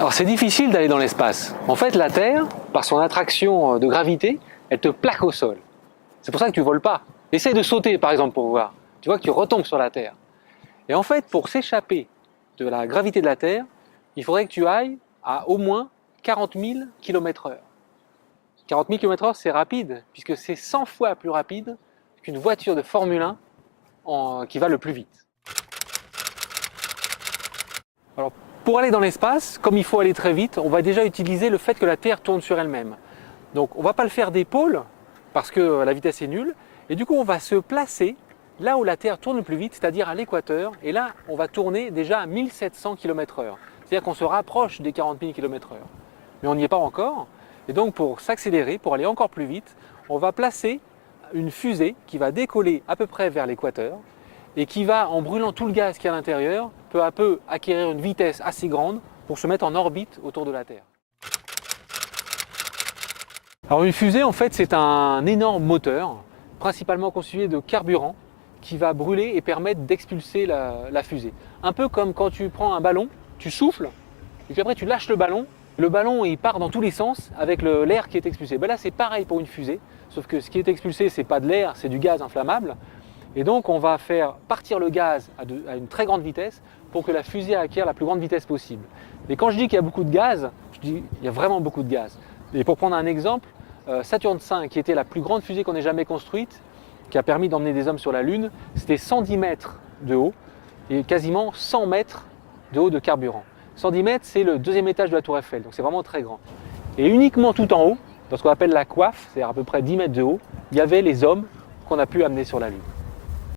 Alors c'est difficile d'aller dans l'espace. En fait, la Terre, par son attraction de gravité, elle te plaque au sol. C'est pour ça que tu voles pas. Essaye de sauter par exemple pour voir. Tu vois que tu retombes sur la Terre. Et en fait, pour s'échapper de la gravité de la Terre, il faudrait que tu ailles à au moins 40 000 km/h. 40 000 km/h, c'est rapide, puisque c'est 100 fois plus rapide qu'une voiture de Formule 1 qui va le plus vite. Alors, pour aller dans l'espace, comme il faut aller très vite, on va déjà utiliser le fait que la Terre tourne sur elle-même. Donc on ne va pas le faire des pôles, parce que la vitesse est nulle, et du coup on va se placer là où la Terre tourne le plus vite, c'est-à-dire à l'équateur, et là on va tourner déjà à 1700 km/h. C'est-à-dire qu'on se rapproche des 40 000 km/h. Mais on n'y est pas encore, et donc pour s'accélérer, pour aller encore plus vite, on va placer une fusée qui va décoller à peu près vers l'équateur, et qui va, en brûlant tout le gaz qui est à l'intérieur, peu à peu acquérir une vitesse assez grande pour se mettre en orbite autour de la Terre. Alors une fusée, en fait, c'est un énorme moteur, principalement constitué de carburant, qui va brûler et permettre d'expulser la fusée. Un peu comme quand tu prends un ballon, tu souffles, et puis après tu lâches le ballon il part dans tous les sens avec l'air qui est expulsé. Ben là c'est pareil pour une fusée, sauf que ce qui est expulsé c'est pas de l'air, c'est du gaz inflammable. Et donc on va faire partir le gaz à une très grande vitesse pour que la fusée acquiert la plus grande vitesse possible. Et quand je dis qu'il y a beaucoup de gaz, je dis qu'il y a vraiment beaucoup de gaz. Et pour prendre un exemple, Saturne V, qui était la plus grande fusée qu'on ait jamais construite, qui a permis d'emmener des hommes sur la Lune, c'était 110 mètres de haut et quasiment 100 mètres de haut de carburant. 110 mètres, c'est le deuxième étage de la Tour Eiffel, donc c'est vraiment très grand. Et uniquement tout en haut, dans ce qu'on appelle la coiffe, c'est à peu près 10 mètres de haut, il y avait les hommes qu'on a pu amener sur la Lune.